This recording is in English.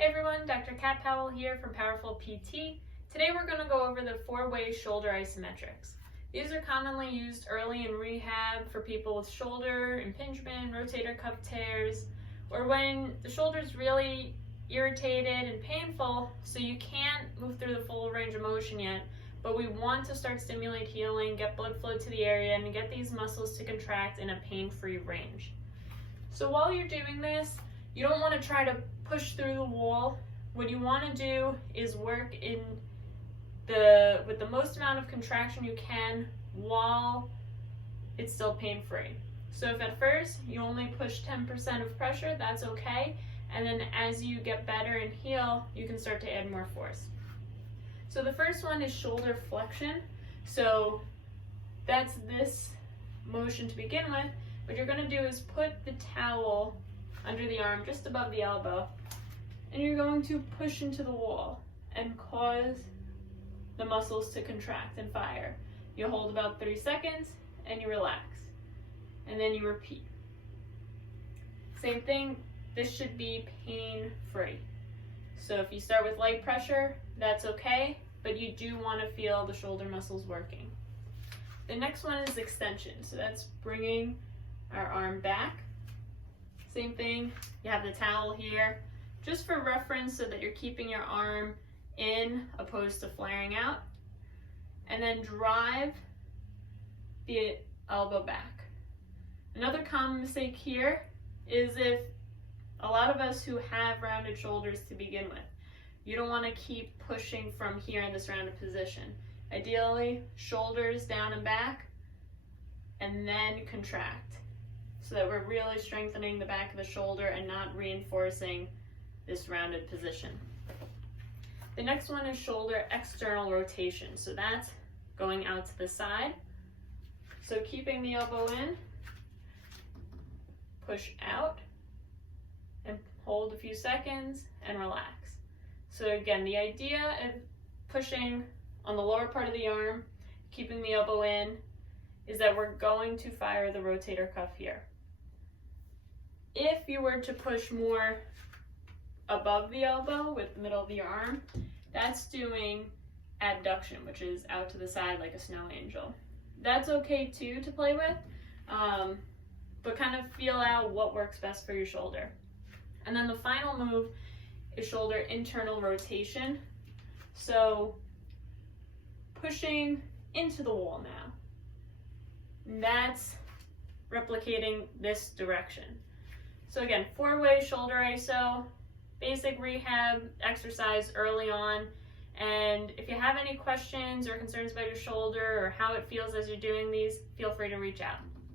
Hey everyone, Dr. Kat Powell here from Powerful PT. Today we're going to go over the 4-way shoulder isometrics. These are commonly used early in rehab for people with shoulder impingement, rotator cuff tears, or when the shoulder is really irritated and painful, so you can't move through the full range of motion yet, but we want to start stimulate healing, get blood flow to the area, and get these muscles to contract in a pain-free range. So while you're doing this, you don't want to try to push through the wall. What you want to do is work with the most amount of contraction you can while it's still pain-free. So if at first you only push 10% of pressure, that's okay. And then as you get better and heal, you can start to add more force. So the first one is shoulder flexion. So that's this motion to begin with. What you're going to do is put the towel under the arm just above the elbow, and you're going to push into the wall and cause the muscles to contract and fire. You hold about 3 seconds and you relax, and then you repeat. Same thing, this should be pain-free. So if you start with light pressure, that's okay, but you do want to feel the shoulder muscles working. The next one is extension. So that's bringing our arm back. Same thing, you have the towel here, just for reference so that you're keeping your arm in opposed to flaring out. And then drive the elbow back. Another common mistake here is if a lot of us who have rounded shoulders to begin with, you don't want to keep pushing from here in this rounded position. Ideally, shoulders down and back, and then contract, so that we're really strengthening the back of the shoulder and not reinforcing this rounded position. The next one is shoulder external rotation. So that's going out to the side. So keeping the elbow in, push out, and hold a few seconds and relax. So again, the idea of pushing on the lower part of the arm, keeping the elbow in, is that we're going to fire the rotator cuff here. If you were to push more above the elbow with the middle of your arm, that's doing abduction, which is out to the side like a snow angel. That's okay too to play with, but kind of feel out what works best for your shoulder. And then the final move is shoulder internal rotation. So pushing into the wall now. That's replicating this direction. So again, 4-way shoulder iso, basic rehab exercise early on. And if you have any questions or concerns about your shoulder or how it feels as you're doing these, feel free to reach out.